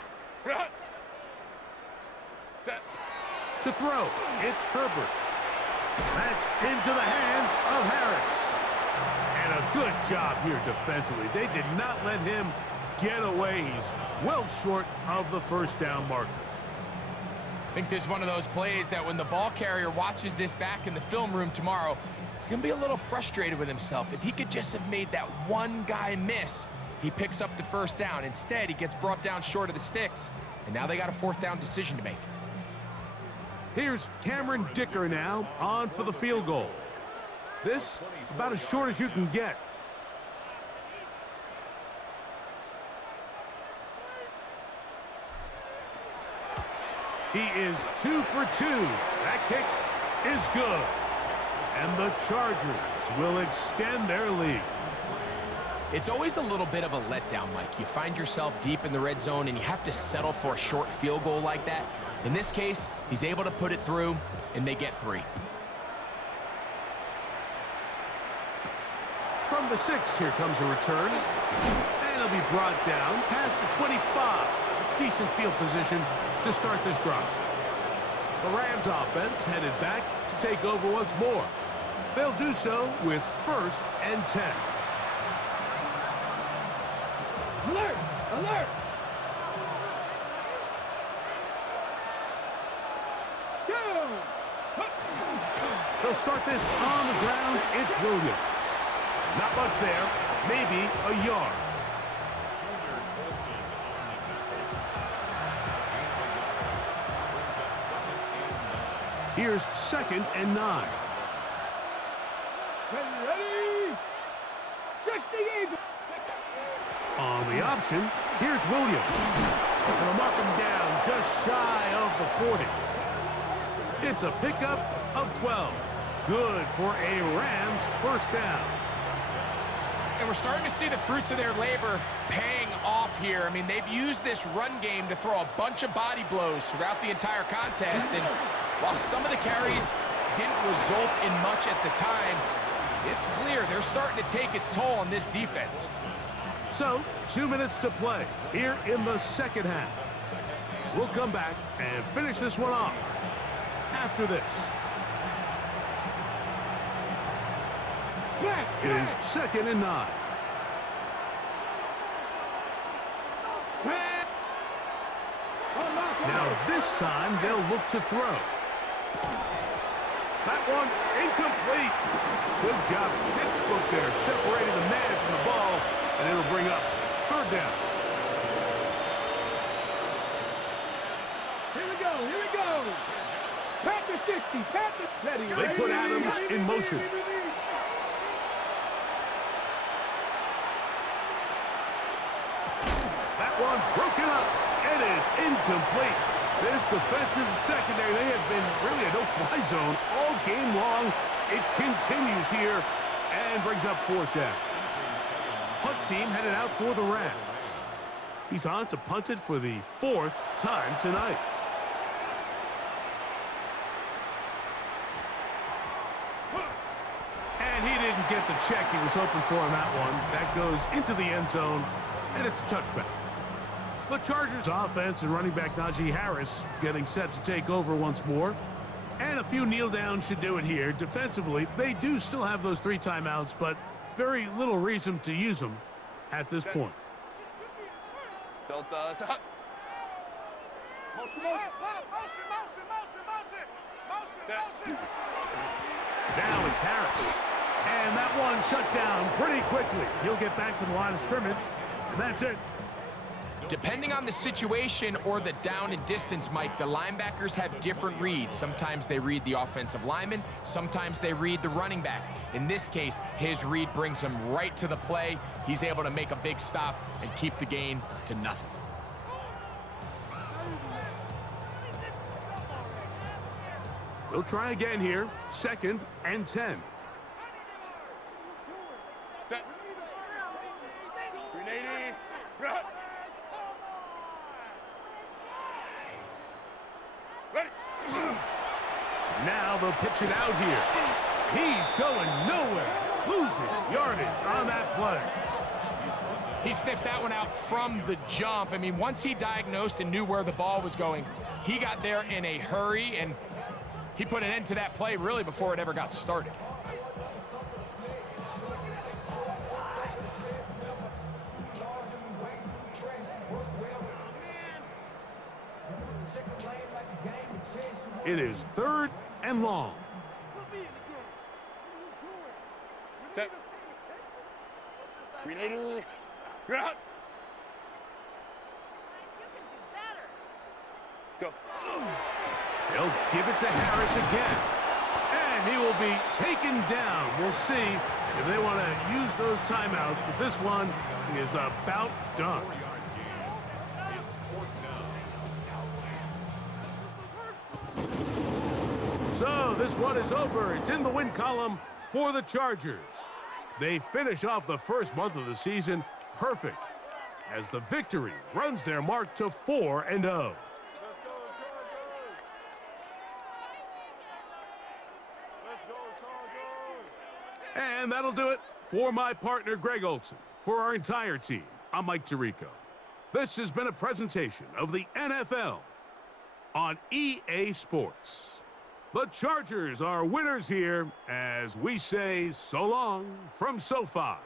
Set. To throw, it's Herbert. That's into the hands of Harris. And a good job here defensively. They did not let him get away. He's well short of the first down marker. I think this is one of those plays that when the ball carrier watches this back in the film room tomorrow, he's going to be a little frustrated with himself. If he could just have made that one guy miss, he picks up the first down. Instead, he gets brought down short of the sticks, and now they got a fourth down decision to make. Here's Cameron Dicker now on for the field goal. This about as short as you can get. He is 2 for 2. That kick is good. And the Chargers will extend their lead. It's always a little bit of a letdown, Mike. You find yourself deep in the red zone and you have to settle for a short field goal like that. In this case, he's able to put it through and they get 3. From the 6, here comes a return. And he'll be brought down past the 25. Decent field position to start this drive. The Rams offense headed back to take over once more. They'll do so with 1st and 10. Alert! Alert! They'll start this on the ground. It's Williams. Not much there. Maybe a yard. Junior Olsen on the tackle. And they got it. Brings up 2nd and 9. Here's 2nd and 9. Ready? 60 On the option, here's Williams. Gonna mark him down just shy of the 40. It's a pickup of 12. Good for a Rams 1st down. And we're starting to see the fruits of their labor paying off here. I mean, they've used this run game to throw a bunch of body blows throughout the entire contest. And while some of the carries didn't result in much at the time, it's clear they're starting to take its toll on this defense. So, 2 minutes to play here in the 2nd half. We'll come back and finish this one off after this. It is 2nd and 9. Now this time they'll look to throw. That one incomplete. Good job, textbook there, separating the man from the ball, and it'll bring up 3rd down. Here we go, here we go. Pat the 60, pat the... Ready, They put Adams in motion. That one broken up. It is incomplete. This defensive secondary, they have been really a no-fly zone all game long. It continues here and brings up 4th down. Punt team headed out for the Rams. He's on to punt it for the 4th time tonight. And he didn't get the check he was hoping for on that one. That goes into the end zone, and it's a touchback. The Chargers offense and running back Najee Harris getting set to take over once more. And a few kneel downs should do it here. Defensively, they do still have those 3 timeouts, but very little reason to use them at this point. Motion, motion. Now it's Harris. And that one shut down pretty quickly. He'll get back to the line of scrimmage, and that's it. Depending on the situation or the down and distance, Mike, the linebackers have different reads. Sometimes they read the offensive lineman. Sometimes they read the running back. In this case, his read brings him right to the play. He's able to make a big stop and keep the gain to nothing. We'll try again here. 2nd and 10. Set. 380. Right. Ready. Now they'll pitch it out here. He's going nowhere. Losing yardage on that play. He sniffed that one out from the jump. I mean, once he diagnosed and knew where the ball was going, he got there in a hurry, and he put an end to that play really before it ever got started. It is 3rd and long. Set. 380. Right. Go. They'll give it to Harris again. And he will be taken down. We'll see if they want to use those timeouts, but this one is about done. So this one is over. It's in the win column for the Chargers. They finish off the first month of the season perfect as the victory runs their mark to 4-0. And that'll do it for my partner, Greg Olson. For our entire team, I'm Mike Tirico. This has been a presentation of the NFL on EA Sports. The Chargers are winners here as we say so long from SoFi.